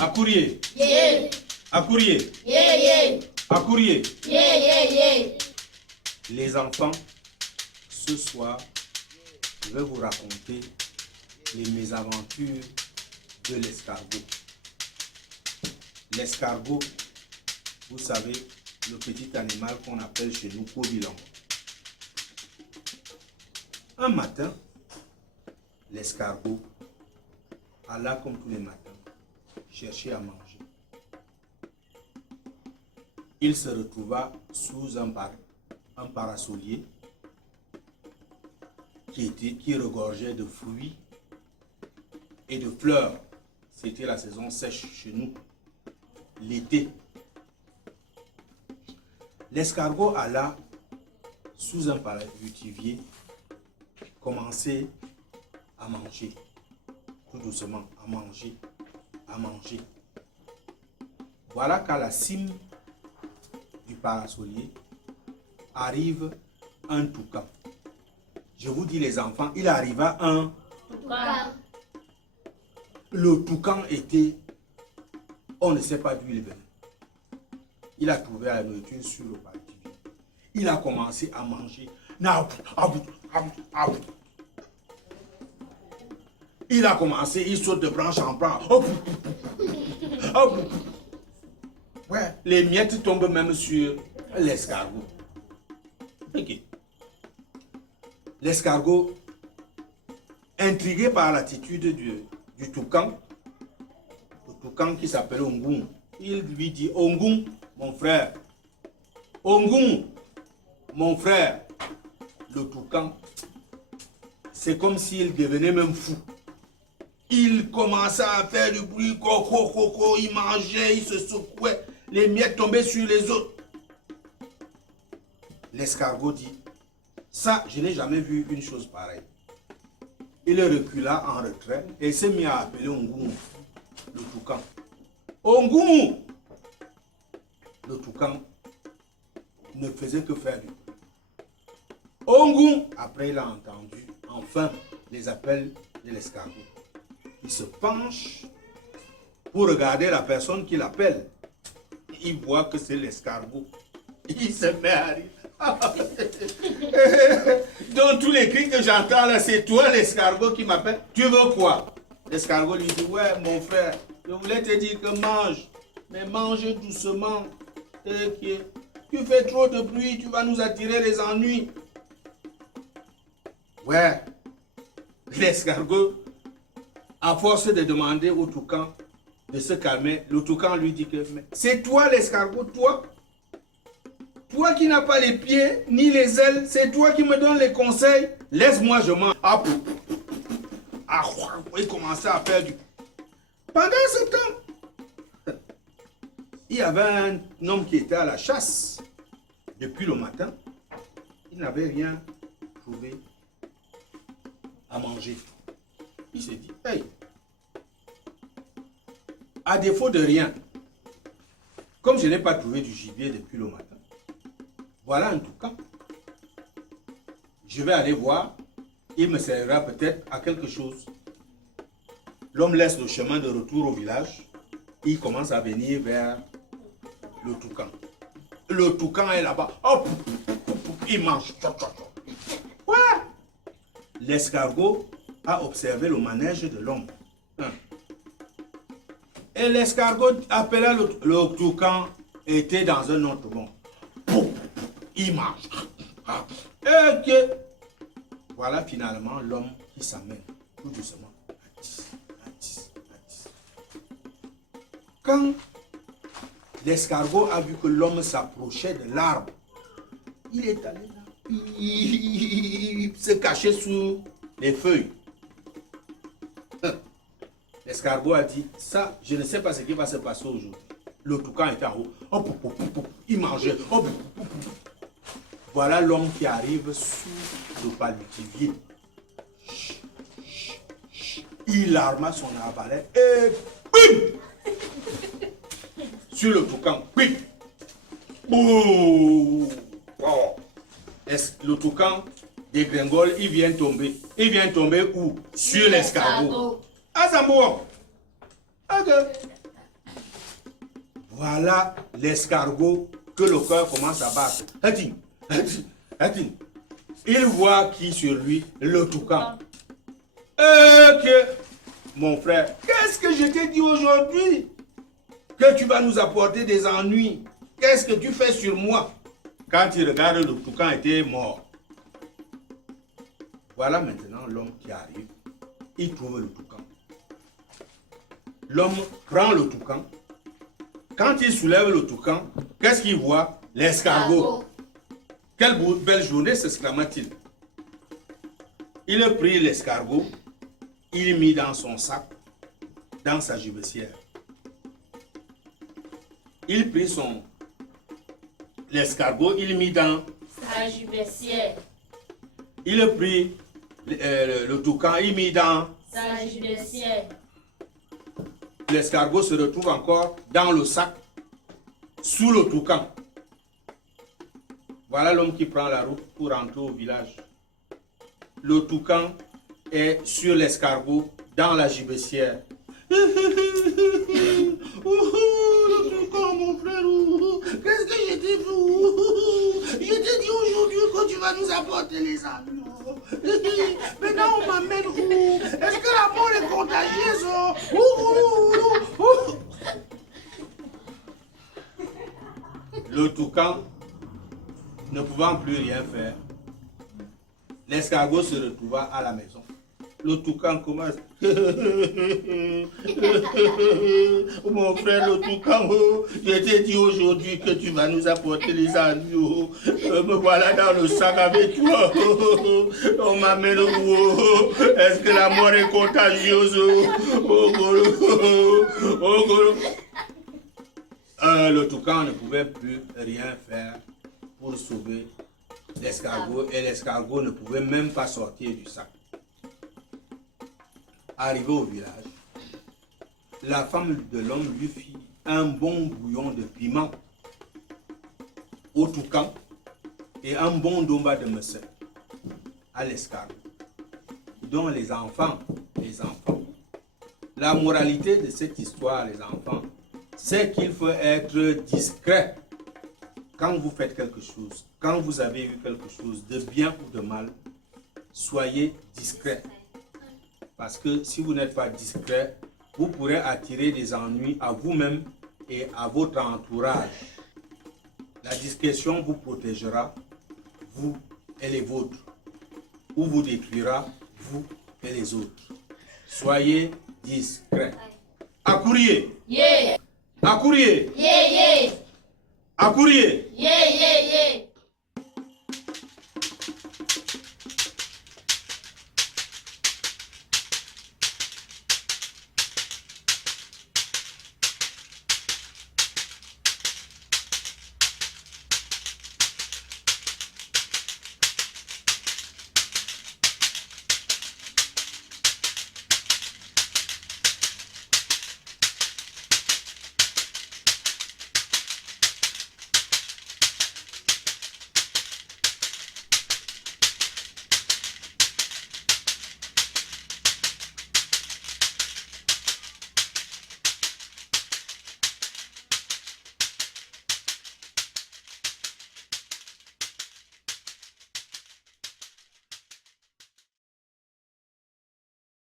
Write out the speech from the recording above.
À courrier. Yeah. À courrier. Yeah, yeah. À courrier. Yeah, yeah, yeah. Les enfants, ce soir, je vais vous raconter les mésaventures de l'escargot. L'escargot, vous savez, le petit animal qu'on appelle chez nous cobilan. Un matin, l'escargot alla comme tous les matins chercher à manger. Il se retrouva sous un parasolier qui regorgeait de fruits et de fleurs. C'était la saison sèche chez nous, l'été. L'escargot alla sous un paradisier commencer à manger, tout doucement, à manger, à manger. Voilà qu'à la cime du parasolier arrive un toucan. Je vous dis les enfants, il arriva un Toucan. Le toucan était, on ne sait pas d'où il venait. Il a trouvé la nourriture sur le paradisier. Il a commencé à manger. Il a commencé, il saute de branche en branche. Ouais, les miettes tombent même sur l'escargot. Ok. L'escargot, intrigué par l'attitude du toucan, le toucan qui s'appelle Ongoum, il lui dit: Ongoum, mon frère, Ongoum, mon frère. Le toucan, c'est comme s'il devenait même fou. Il commençait à faire du bruit, il mangeait, il se secouait, les miettes tombaient sur les autres. L'escargot dit: ça, je n'ai jamais vu une chose pareille. Il recula en retrait et s'est mis à appeler Ongoum, le toucan. Ongoum! Le toucan ne faisait que faire du bruit. Ongoum! Après, il a entendu enfin les appels de l'escargot. Il se penche pour regarder la personne qui l'appelle. Il voit que c'est l'escargot. Il se met à rire. Dans tous les cris que j'entends là, c'est toi l'escargot qui m'appelle. Tu veux quoi? L'escargot lui dit: ouais, mon frère, je voulais te dire que mange, mais mange doucement. Tu fais trop de bruit, tu vas nous attirer les ennuis. Ouais, l'escargot, à force de demander au toucan de se calmer, le toucan lui dit que c'est toi l'escargot, toi? Toi qui n'as pas les pieds ni les ailes, c'est toi qui me donnes les conseils. Laisse-moi, je mange. Il commençait à faire du... Pendant ce temps, il y avait un homme qui était à la chasse depuis le matin. Il n'avait rien trouvé à manger. Il s'est dit: hey, à défaut de rien, comme je n'ai pas trouvé du gibier depuis le matin, voilà un toucan. Je vais aller voir, il me servira peut-être à quelque chose. L'homme laisse le chemin de retour au village. Il commence à venir vers le toucan. Le toucan est là-bas. Hop, il mange. Ouais. L'escargot a observé le manège de l'homme. Et l'escargot appela le toucan, était dans un autre monde. Il mange. Et que voilà finalement l'homme qui s'amène tout doucement. Quand l'escargot a vu que l'homme s'approchait de l'arbre, il est allé là. Il se cachait sous les feuilles. L'escargot a dit: ça, je ne sais pas ce qui va se passer aujourd'hui. Le toucan était en haut. Il mangeait. Voilà l'homme qui arrive sous le paludier. Il arma son arbalète et bim! Sur le toucan. Bim! Oh! Le toucan dégringole, il vient tomber. Il vient tomber où? Sur l'escargot. Ah, Zambouan! Ok. Voilà l'escargot que le cœur commence à battre. Hatin, hatin, hatin. Il voit qui sur lui? Le toucan. Mon frère, qu'est-ce que je t'ai dit aujourd'hui? Que tu vas nous apporter des ennuis. Qu'est-ce que tu fais sur moi? Quand il regarde, le toucan était mort. Voilà maintenant l'homme qui arrive. Il trouve le toucan. L'homme prend le toucan. Quand il soulève le toucan, qu'est-ce qu'il voit? L'escargot. Quelle belle journée, s'exclama-t-il. Il a pris l'escargot, il mit dans son sac, dans sa gibecière. Il prit l'escargot, il mit dans sa gibecière. Il a pris le toucan, il mit dans sa gibecière. L'escargot se retrouve encore dans le sac, sous le toucan. Voilà l'homme qui prend la route pour rentrer au village. Le toucan est sur l'escargot, dans la gibecière. Le toucan, mon frère, qu'est-ce que je t'ai fait? Je t'ai dit aujourd'hui que tu vas nous apporter les agneaux. Maintenant, on m'amène où? Est-ce que la mort est contagieuse? Le toucan, ne pouvant plus rien faire, l'escargot se retrouva à la maison. Le toucan commence. Mon frère, le toucan, je t'ai dit aujourd'hui que tu vas nous apporter les agneaux. Me voilà dans le sac avec toi. On m'amène où? Est-ce que la mort est contagieuse? Le toucan ne pouvait plus rien faire pour sauver l'escargot et l'escargot ne pouvait même pas sortir du sac. Arrivé au village, la femme de l'homme lui fit un bon bouillon de piment au toucan et un bon domba de messel à l'escargot, dont les enfants. La moralité de cette histoire, les enfants, c'est qu'il faut être discret quand vous faites quelque chose, quand vous avez eu quelque chose de bien ou de mal, soyez discret. Parce que si vous n'êtes pas discret, vous pourrez attirer des ennuis à vous-même et à votre entourage. La discrétion vous protégera, vous et les vôtres, ou vous détruira, vous et les autres. Soyez discret. Accourir. Yeah. Accourir. Yeah, yeah. Accourir. Yeah, yeah, yeah.